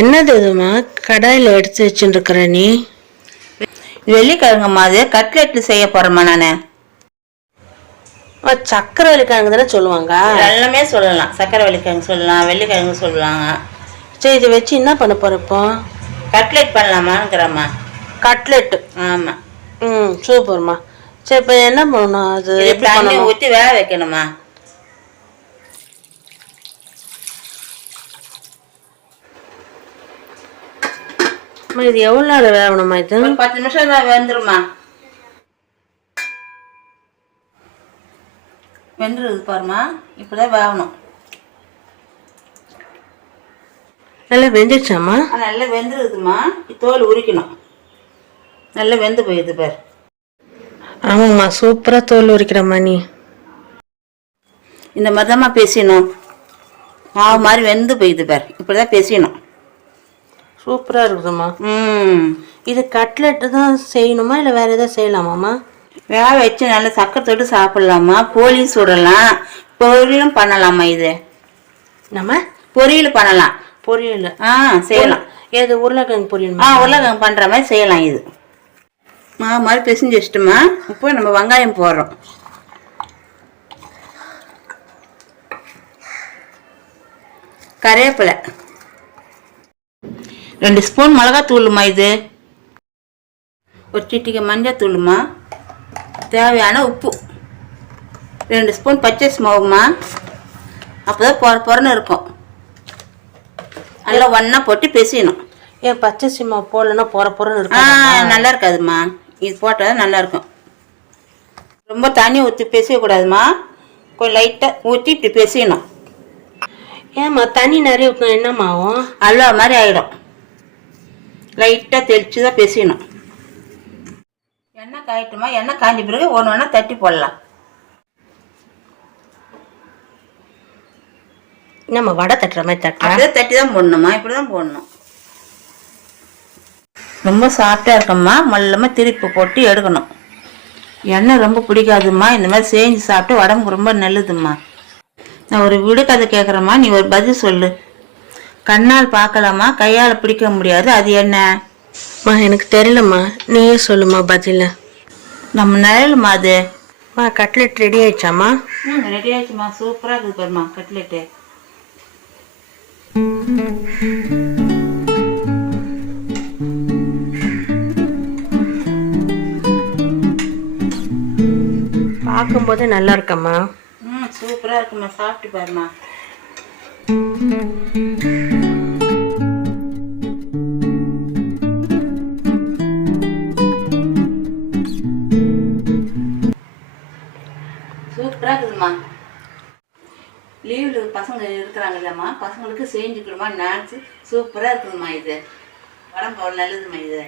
என்னது இதுமா கடாயில எடுத்து வச்சுருக்கிற நீ? வெள்ளிக்கிழங்குமா, அது கட்லெட் செய்ய போறேம்மா நானு. சக்கரை வெள்ளிக்கிழங்கு தானே சொல்லுவாங்க? எல்லாமே சொல்லலாம், சக்கரை வெள்ளிக்கிழங்கு சொல்லலாம், வெள்ளிக்கிழங்கு சொல்லுவாங்க. சரி, இதை வச்சு என்ன பண்ண போற இப்போ? கட்லெட் பண்ணலாமாங்கிறம்மா. கட்லெட்? ஆமா. சூப்பர்மா. சரி, இப்போ என்ன பண்ணணும்? அது தண்ணி ஊற்றி வேக வைக்கணுமா? இது எவ்வளோ நேரம் வேகணுமா? இது 10 நிமிஷம் தான் வெந்துருமா. வெந்துருது பாருமா, இப்படிதான் வேகணும். நல்லா வெந்துருச்சாம்மா? நல்லா வெந்துருதுமா. தோல் உரிக்கணும். நல்லா வெந்து போயிடுது பாரு. ஆமாம்மா, சூப்பராக தோல் உரிக்கிறம்மா நீ. இந்த மாதிரி தான்மா பேசணும். மாவு மாதிரி வெந்து போயிடுது பாரு, இப்படிதான் பேசணும். சூப்பராக இருக்குதும்மா. இது கட்லெட்டு தான் செய்யணுமா இல்லை வேறு எதாவது செய்யலாமாம்மா? வேக வச்சு நல்லா சக்கரை தொட்டு சாப்பிட்லாமா, போலியும் சுடலாம், பொரியலும் பண்ணலாமா. இது நம்ம பொரியல் பண்ணலாம். பொரியல் செய்யலாம். ஏது உருளைக்கிழங்கு பொரியல்? உருளைக்கிழங்கு பண்ணுற மாதிரி செய்யலாம். இது மாவு மாதிரி பிசைஞ்சு வச்சுட்டுமா, இப்போ நம்ம வெங்காயம் போடுறோம். கருவேப்பிலை, 2 ஸ்பூன் மிளகாத்தூளுமா, இது ஒரு சிட்டிகை மஞ்சள் தூளுமா, தேவையான உப்பு, 2 ஸ்பூன் பச்சரிசி மாவுமா. அப்போதான் பொறன்னு இருக்கும். நல்லா ஒன்றா போட்டு பிசையணும். ஏன் பச்சரிசி மாவு போடலன்னா பொறன்னு இருக்கும்? நல்லா இருக்காதுமா, இது போட்டால் நல்லா இருக்கும். ரொம்ப தண்ணி ஊற்றி பிசையக்கூடாதுமா, கொஞ்சம் லைட்டாக ஊற்றி இப்படி பிசையணும். ஏம்மா தண்ணி நிறைய ஊற்றினா என்னம்மா ஆகும்? அல்வா மாதிரி ஆகிடும். லைட்டாக தெளித்து தான் பிசையணும். எண்ணெய் காயட்டுமா, எண்ணெய் காய்ஞ்ச பிறகு ஒன்று ஒன்றா தட்டி போடலாம். நம்ம வடை தட்டுற மாதிரி தட்டி தான் போடணுமா, இப்படி தான் போடணும். ரொம்ப சாஃப்டாக இருக்கம்மா, மல்லமாக திருப்பி போட்டு எடுக்கணும். எண்ணெய் ரொம்ப பிடிக்காதுமா, இந்த மாதிரி செஞ்சு சாப்பிட்டு உடம்புக்கு ரொம்ப நல்லதும்மா. நான் ஒரு விடுகதை கேட்குறேம்மா, நீ ஒரு பதில் சொல்லு. கண்ணால் பார்க்கலாமா, கையால் பிடிக்க முடியாது, அது என்ன? எனக்கு தெரியலம்மா, நீயே சொல்லுமா பதில. நம்ம நிழலுமா அது. கட்லெட் ரெடி ஆயிடுச்சாம்மா? ரெடி ஆயிடுச்சுமா, சூப்பராக இருக்குது பாருமா கட்லெட்டு. பார்க்கும்போது நல்லா இருக்கம்மா. சூப்பராக இருக்குமா, சாப்பிட்டு பாருமா. சூப்பராக இருக்குதுமா. லீவில் பசங்க இருக்கிறாங்க இல்லைம்மா, பசங்களுக்கு செஞ்சுக்கணுமா நினச்சி சூப்பராக இருக்குதுமா. இது உடம்பு நல்லதுமா இது.